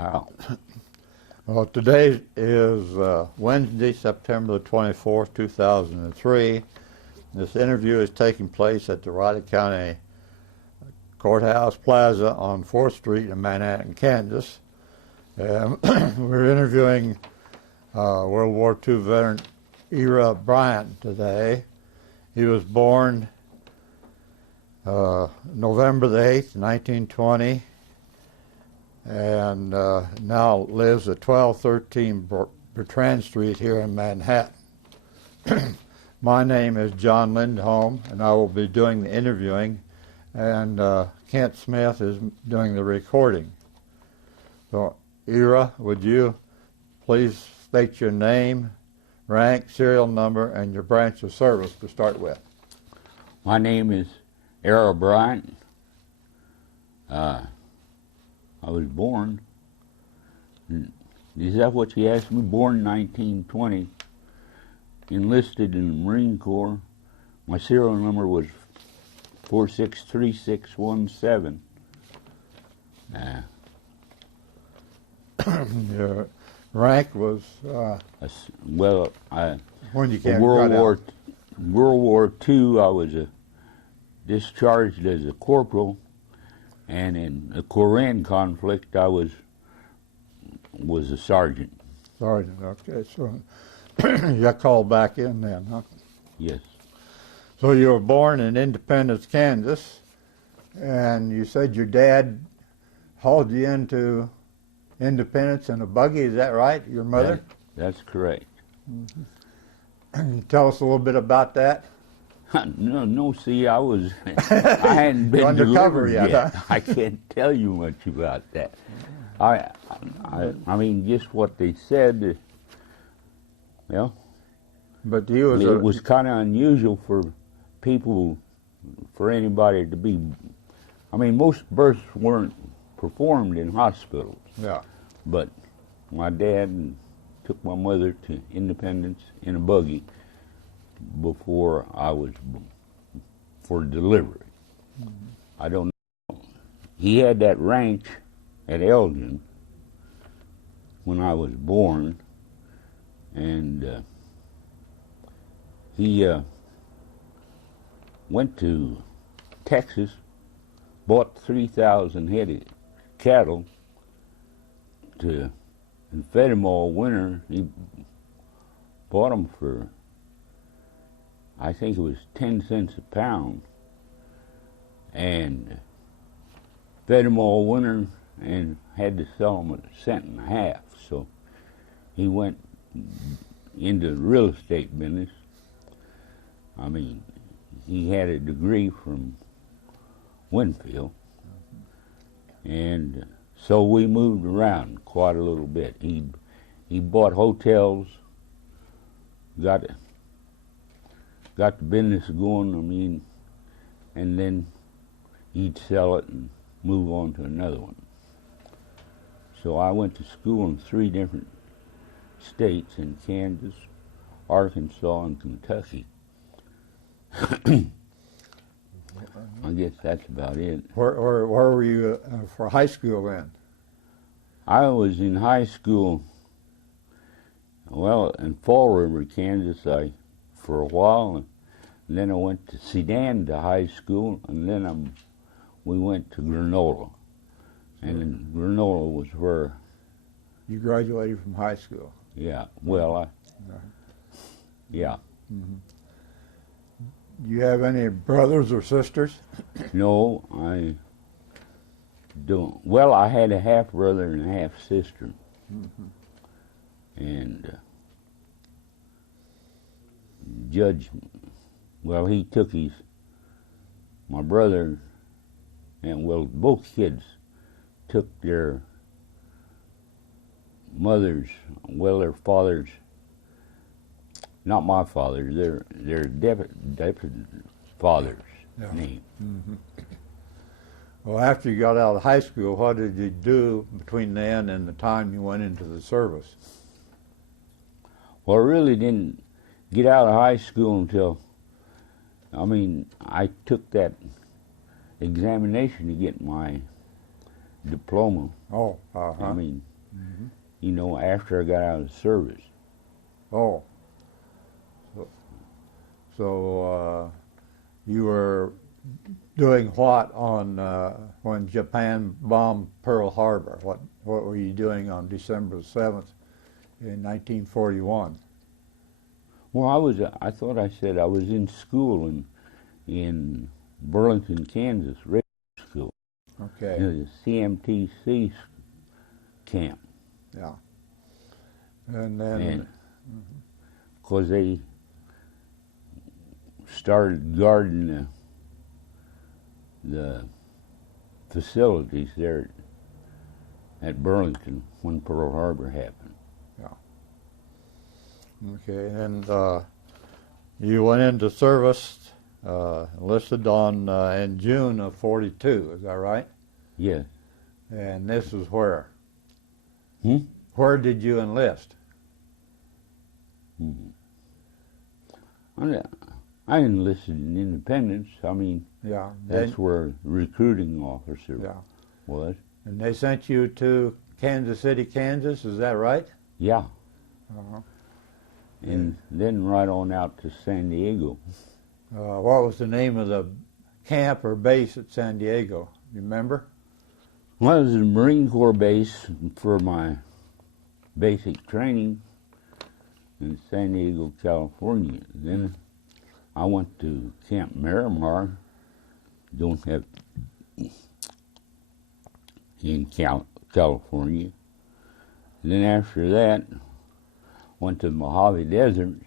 Wow. Well, today is Wednesday, September the 24th, 2003. This interview is taking place at the Riley County Courthouse Plaza on 4th Street in Manhattan, Kansas. We're interviewing World War II veteran Bryant today. He was born November the 8th, 1920, and now lives at 1213 Bertrand Street here in Manhattan. My name is John Lindholm, and I will be doing the interviewing, and Kent Smith is doing the recording. So, Ira, would you please state your name, rank, serial number, and your branch of service to start with? My name is Bryant. I was born, is that what you asked me? Born in 1920, enlisted in the Marine Corps. My serial number was 463617. Your rank was when you came World War II. I was discharged as a corporal, and in the Korean conflict, I was a sergeant. Sergeant, okay. So you got called back in then, huh? Yes. So you were born in Independence, Kansas, and you said your dad hauled you into Independence in a buggy. Is that right? Your mother? That's correct. Mm-hmm. Can you tell us a little bit about that? No. See, I hadn't been undercover delivered yet. Huh? I can't tell you much about that. I mean, just what they said. Well, but he was. It was kind of unusual for anybody to be. I mean, most births weren't performed in hospitals. Yeah. But my dad took my mother to Independence in a buggy before I was for delivery. Mm-hmm. I don't know. He had that ranch at Elgin when I was born, and he went to Texas, bought 3,000 head of cattle and fed them all winter. He bought them for, I think it was 10 cents a pound, and fed them all winter and had to sell them at 1.5 cents. So he went into the real estate business. I mean, he had a degree from Winfield, and so we moved around quite a little bit. He bought hotels, got the business going, I mean, and then he'd sell it and move on to another one. So I went to school in 3 different states, in Kansas, Arkansas, and Kentucky. I guess that's about it. Where were you for high school then? I was in high school, well, in Fall River, Kansas, for a while, and then I went to Sedan to high school, and then we went to Granola, and then Granola was where you graduated from high school. Yeah. Well, yeah. Mm-hmm. Do you have any brothers or sisters? No, I don't. Well, I had a half brother and a half sister, mm-hmm. And Judge, well, he took my brother, and well, both kids took their their fathers. Not my father, their deputy father's name. Mm-hmm. Well, after you got out of high school, what did you do between then and the time you went into the service? Well, I really didn't get out of high school until, I mean, I took that examination to get my diploma. Oh, uh-huh. I mean, you know, after I got out of service. Oh. So you were doing what on when Japan bombed Pearl Harbor? What were you doing on December 7th in 1941? Well, I thought I said I was in school in Burlington, Kansas, radio school. Okay. The CMTC camp. Yeah. And then, And because they started guarding the facilities there at Burlington when Pearl Harbor happened. okay, and you went into service, enlisted on in June of '42. Is that right? Yes. And this is where? Hmm? Where did you enlist? I enlisted in Independence. I mean, Yeah. that's where recruiting officer Yeah. was. And they sent you to Kansas City, Kansas. Is that right? Yeah. Uh-huh. And then right on out to San Diego. What was the name of the camp or base at San Diego? You remember? Well, I was in Marine Corps base for my basic training in San Diego, California. Then I went to Camp Miramar, don't have in California. And then after that, went to the Mojave Desert.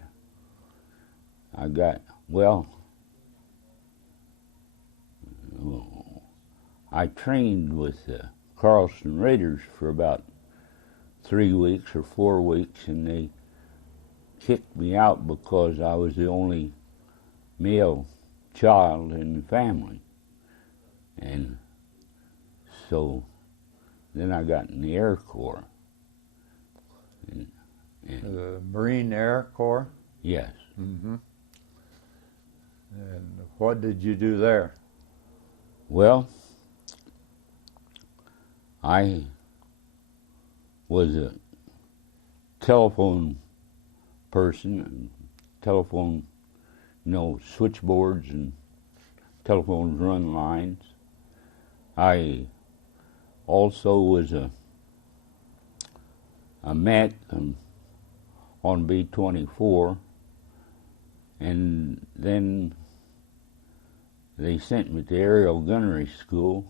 I trained with the Carlson Raiders for about 3 weeks or 4 weeks, and they kicked me out because I was the only male child in the family. And so then I got in the Air Corps. And The Marine Air Corps? yes. Mm-hmm. And what did you do there? Well, I was a telephone person, and telephone, switchboards and telephones run lines. I also was a mech on B-24, and then they sent me to aerial gunnery school,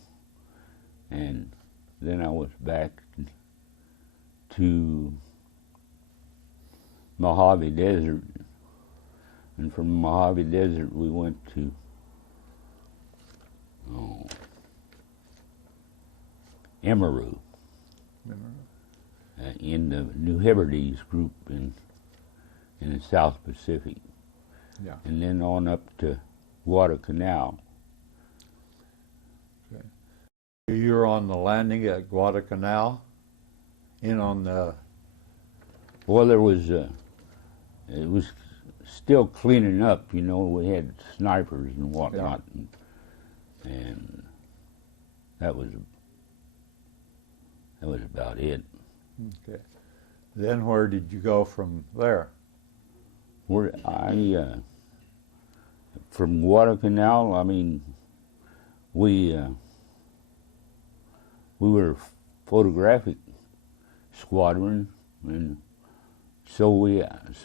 and then I was back to Mojave Desert, and from Mojave Desert we went to Emerald in the New Hebrides group in the South Pacific. Yeah. And then on up to Guadalcanal. Okay. You were on the landing at Guadalcanal, in on the... Well, it was still cleaning up, we had snipers and whatnot, and that was about it. Okay. Then where did you go from there? From Guadalcanal, I mean, we were a photographic squadron, and so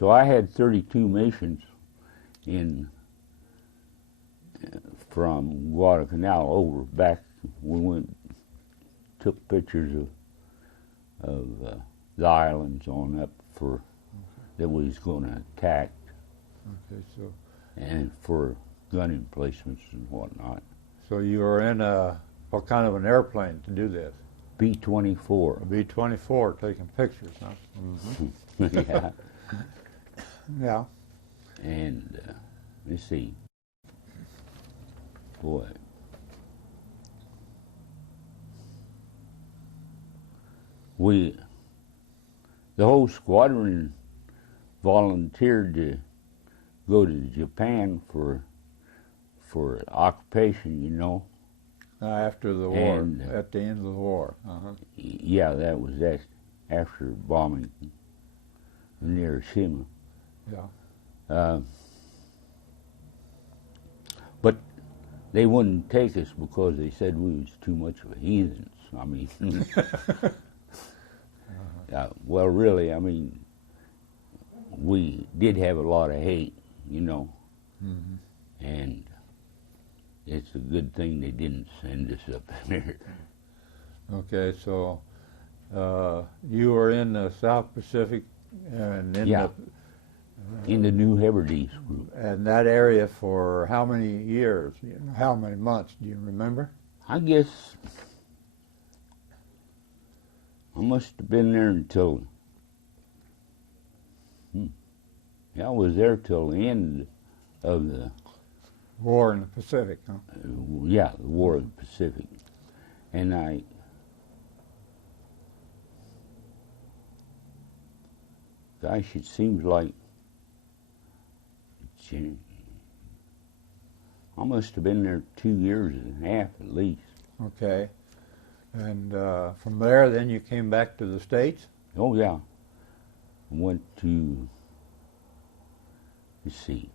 I had 32 missions from Guadalcanal over back. We took pictures of the islands on up that we was going to attack. Okay, so... And for gun emplacements and whatnot. So you were in what kind of an airplane to do this? B-24. A B-24, taking pictures, huh? Mm-hmm. Yeah. Yeah. And let's see. Boy. The whole squadron volunteered to go to Japan for occupation, After the war, And, at the end of the war. Uh-huh. Yeah, that was that. after bombing near Hiroshima. Yeah. But they wouldn't take us because they said we was too much of a heathens. I mean, well, really, I mean, we did have a lot of hate, you know, and it's a good thing they didn't send us up there. Okay, so you were in the South Pacific and in in the New Hebrides group. and that area for how many years? How many months? Do you remember? I guess I must have been there until, I was there till the end of the, War in the Pacific, huh? the War of the Pacific. And gosh, it seems like I must have been there 2 years and a half at least. Okay. And from there, then you came back to the States? Oh, yeah. Went to, let's see,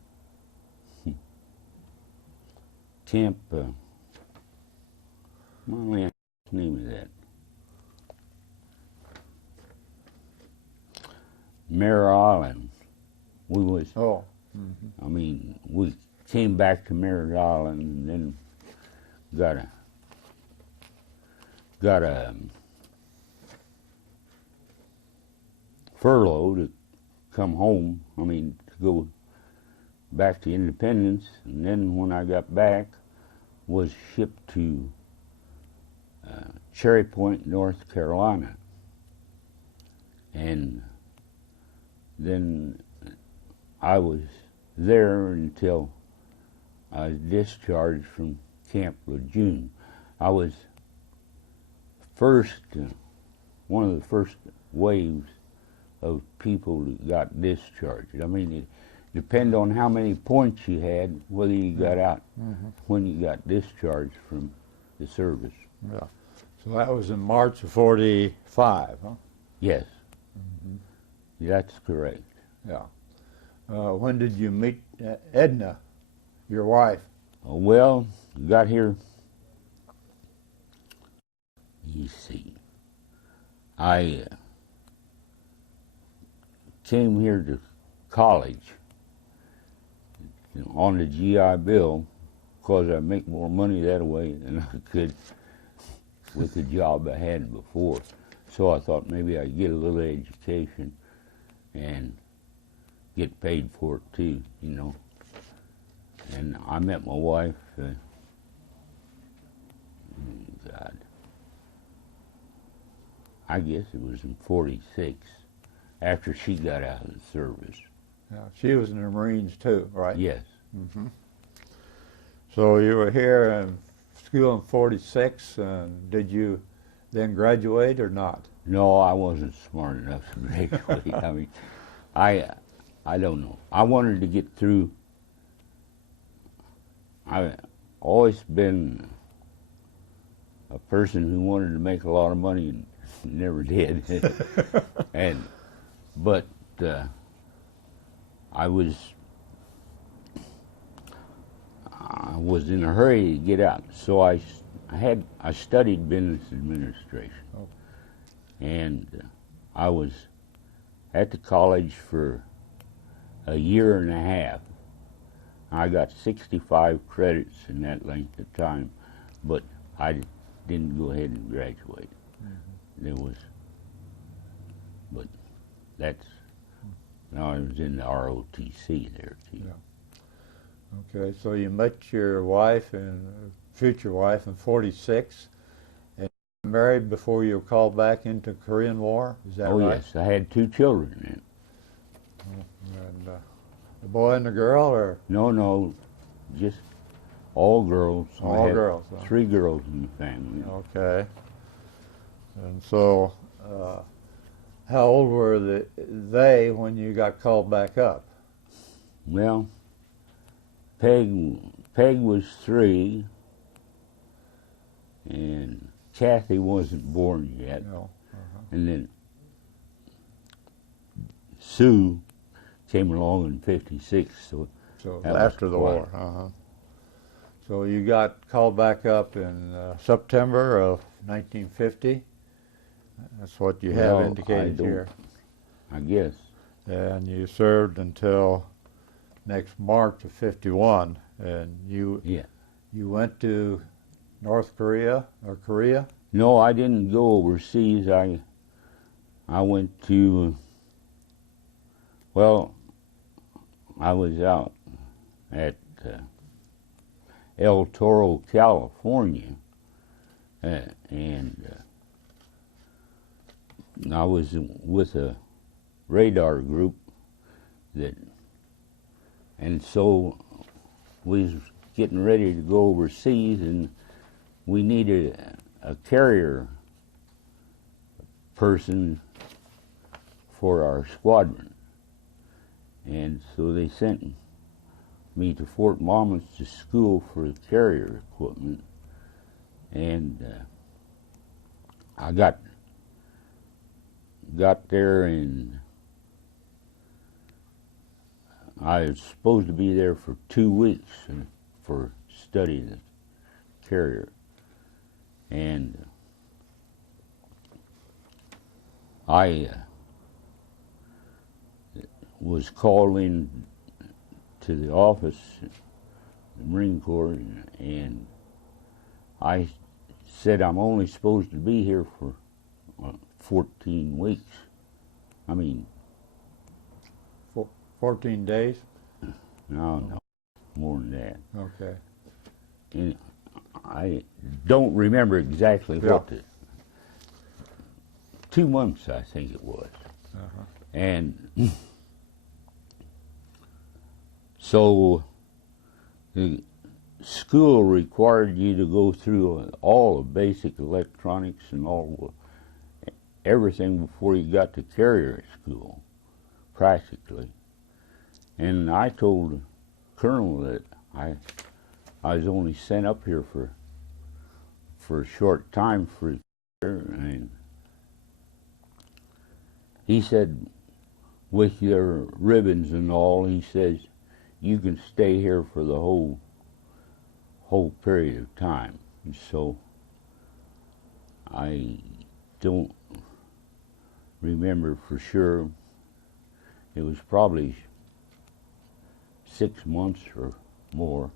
Tampa. What's the name of that? Mare Island. We was, I mean, we came back to Mare Island and then got a furlough to come home. I mean, to go back to Independence. And then when I got back, was shipped to Cherry Point, North Carolina. And then I was there until I was discharged from Camp Lejeune. I was one of the first waves of people that got discharged. I mean, it depended on how many points you had, whether you got out when you got discharged from the service. Yeah. So that was in March of 45, huh? Yes. That's correct. Yeah. When did you meet Edna, your wife? Well, got here, you see, I came here to college on the GI Bill because I make more money that way than I could with the job I had before. So I thought maybe I'd get a little education and get paid for it too, you know. And I met my wife, God, I guess it was in 46, after she got out of the service. Yeah, she was in the Marines too, right? Yes. So you were here in school in 46, and did you then graduate or not? No, I wasn't smart enough to graduate. I mean, I don't know. I wanted to get through. I've always been a person who wanted to make a lot of money and never did. But I was in a hurry to get out, so I studied business administration, and I was at the college for a year and a half. I got 65 credits in that length of time, but I didn't go ahead and graduate. There was, but that's, now I was in the ROTC there too. Yeah. Okay, so you met your wife and future wife in 46, and married before you were called back into Korean War, is that right? Oh yes, I had 2 children then. And a boy and a girl, or? No, just all girls. All girls. 3 girls in the family. Okay. And so, how old were they when you got called back up? Well, Peg was 3, and Kathy wasn't born yet. No. And then Sioux came along in '56. So that after was the quiet. war. So you got called back up in September of 1950. That's what you have Well, indicated here. I guess. And you served until next March of '51. And you went to North Korea or Korea? No, I didn't go overseas. I went to, well, I was out at El Toro, California, and I was with a radar group and so we was getting ready to go overseas, and we needed a carrier person for our squadron. And so they sent me to Fort Monmouth to school for carrier equipment. And I got there, and I was supposed to be there for 2 weeks for studying the carrier. And I was called in to the office, the Marine Corps, and I said I'm only supposed to be here for 14 weeks. I mean, 14 days? no, more than that. Okay. And I don't remember exactly what 2 months, I think it was. And so the school required you to go through all the basic electronics and everything before you got to carrier school, practically. And I told the colonel that I was only sent up here for a short time for and he said, with your ribbons and all, he says, you can stay here for the whole period of time. And so I don't remember for sure. It was probably 6 months or more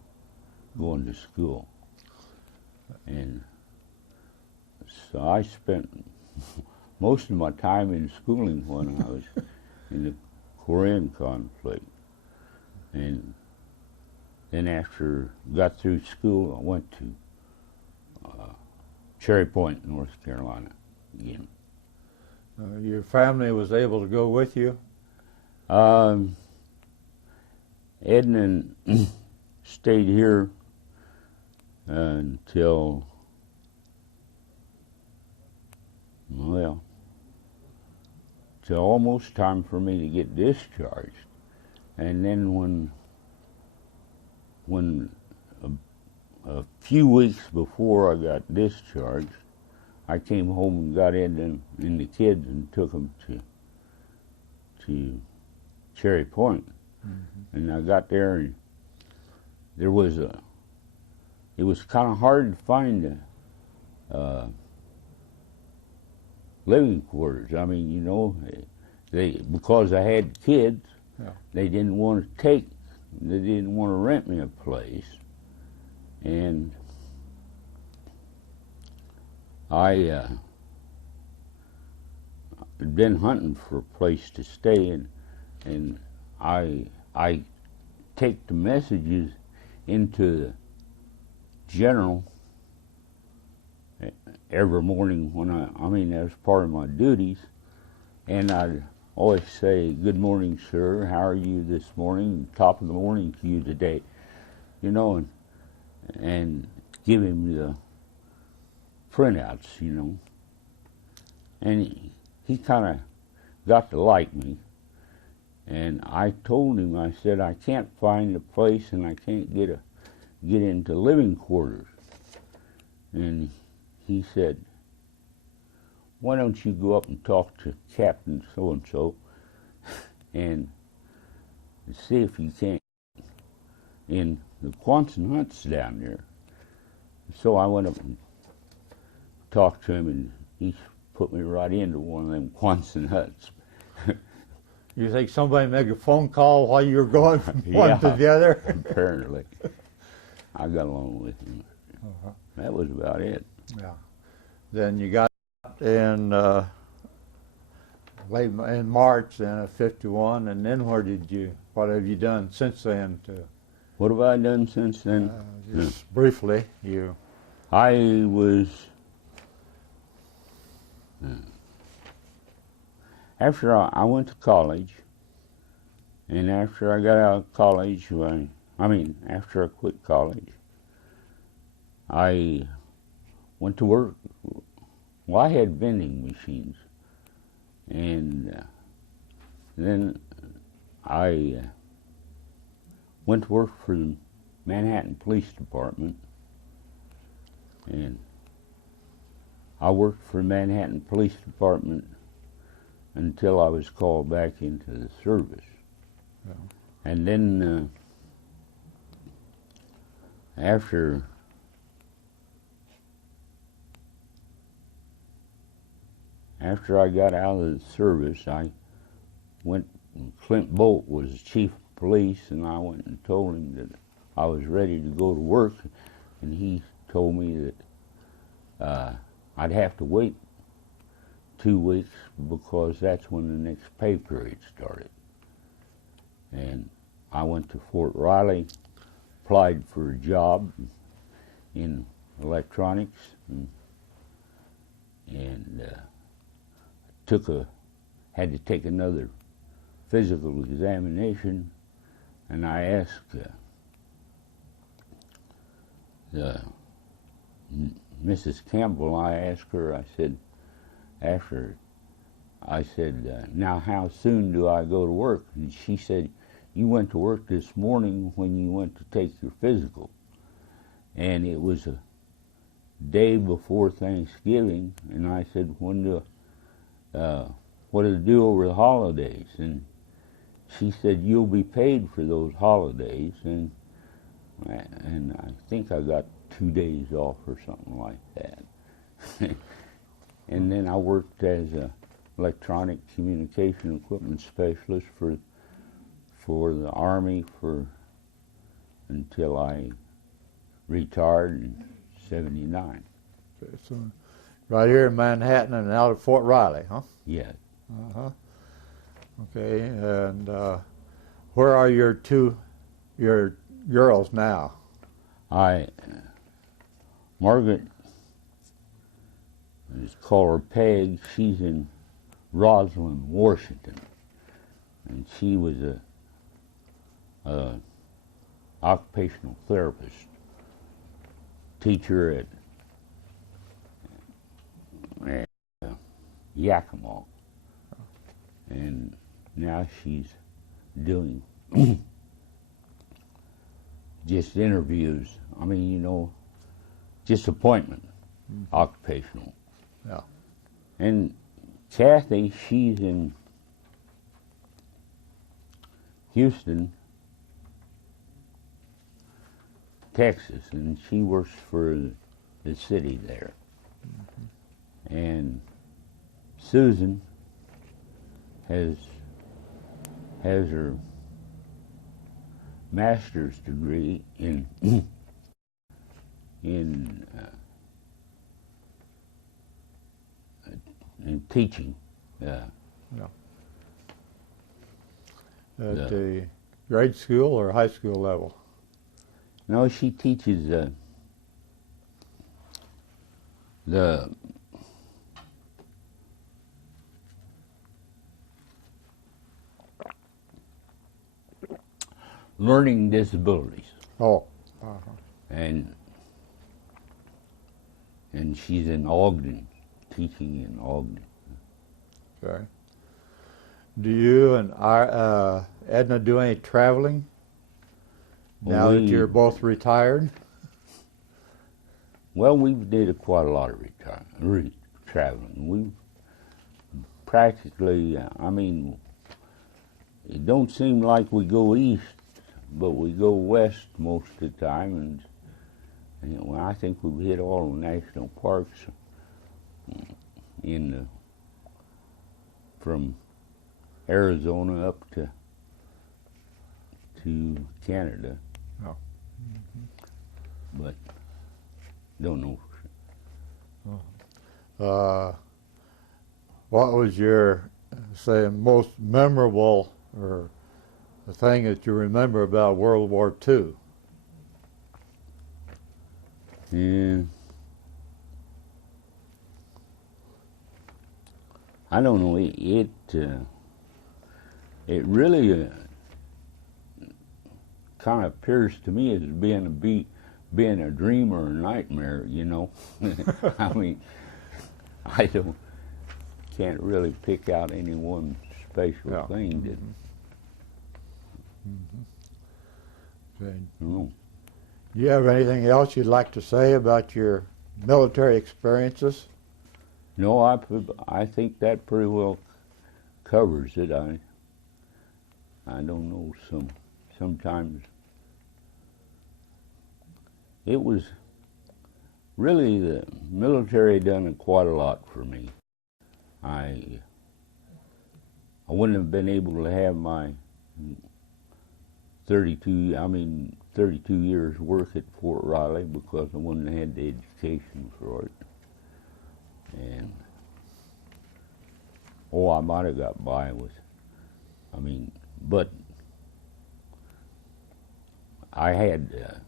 going to school. And so I spent most of my time in schooling when I was in the Korean conflict. And then after got through school, I went to Cherry Point, North Carolina again. Your family was able to go with you? Edna stayed here until, well, till almost time for me to get discharged. And then when a few weeks before I got discharged, I came home and got in the kids and took them to Cherry Point. And I got there, and it was kind of hard to find living quarters. I mean, you know, because I had kids, they didn't want to rent me a place. And I had been hunting for a place to stay, and I take the messages into the General every morning when I mean, that was part of my duties, and I'd always say, good morning, sir, how are you this morning, top of the morning to you today, you know, and give him the printouts, you know. And he kind of got to like me. And I told him, I said, I can't find a place and I can't get into living quarters. And he said, why don't you go up and talk to Captain so-and-so? and see if you can't in the Quonset huts down there. So I went up and talked to him, and he put me right into one of them Quonset huts. You think somebody make a phone call while you were going from one to the other? Apparently. I got along with him. That was about it. Yeah. Then you got in late in March then of '51, and then what have you done since then? What have I done since then? Just briefly, I was after I went to college, and after I got out of college, after I quit college, I went to work. Well, I had vending machines, and then I went to work for the Manhattan Police Department, and I worked for the Manhattan Police Department until I was called back into the service. Yeah. And then after I got out of the service, I went, Clint Bolt was chief of police, and I went and told him that I was ready to go to work, and he told me that I'd have to wait 2 weeks because that's when the next pay period started. And I went to Fort Riley, applied for a job in electronics, and had to take another physical examination, and I asked Mrs. Campbell, I said, now how soon do I go to work? And she said, you went to work this morning when you went to take your physical. And it was a day before Thanksgiving, and I said, what do they do over the holidays? And she said, you'll be paid for those holidays, and I think I got 2 days off or something like that. And then I worked as a electronic communication equipment specialist for the Army until I retired in '79. Okay, so right here in Manhattan and out at Fort Riley, huh? Yeah. Uh-huh. Okay, and where are your girls now? Margaret, let's call her Peg, she's in Roslyn, Washington, and she was a occupational therapist, teacher at Yakima, and now she's doing just interviews. Just appointment, occupational. Yeah. And Kathy, she's in Houston, Texas, and she works for the city there. Mm-hmm. And Susan has her master's degree in teaching. Yeah. At the grade school or high school level? No, she teaches the learning disabilities. Oh. Uh-huh. And she's in Ogden, teaching in Ogden. Okay. Do you and Edna do any traveling now that you're both retired? Well, we did quite a lot of traveling. We practically, it don't seem like we go east, but we go west most of the time, and well, I think we've hit all the national parks in the, from Arizona up to Canada. Oh. But don't know. What was your, say, most memorable or the thing that you remember about World War II? And I don't know. It really kind of appears to me as being a dream or a nightmare. You know, I mean, can't really pick out any one special thing that. Okay. No. Do you have anything else you'd like to say about your military experiences? No, I think that pretty well covers it. I don't know. Sometimes it was really the military done quite a lot for me. I wouldn't have been able to have my 32 years work at Fort Riley because I wouldn't have had the education for it. And I might have got by with, but I had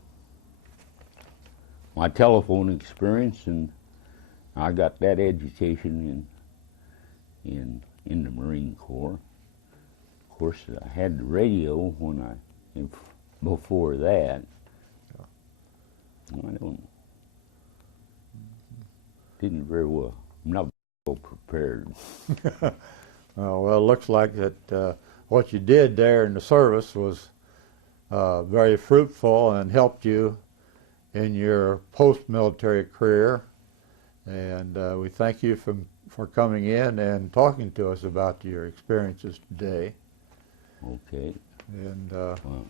my telephone experience, and I got that education in the Marine Corps. Of course, I had the radio before that. Didn't very well. I'm not well prepared. Well, it looks like that what you did there in the service was very fruitful and helped you in your post-military career. And we thank you for coming in and talking to us about your experiences today. Okay. And well,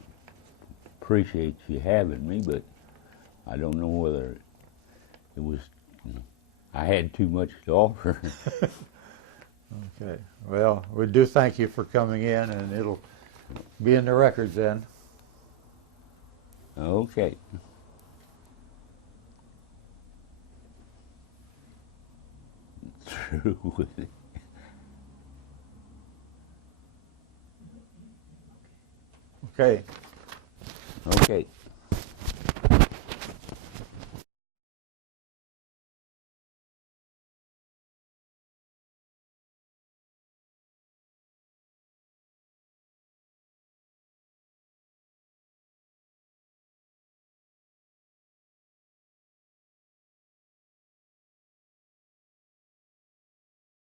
appreciate you having me, but I don't know whether it was. I had too much to offer. Okay. Well, we do thank you for coming in, and it'll be in the records then. Okay. True with it. Okay. Okay.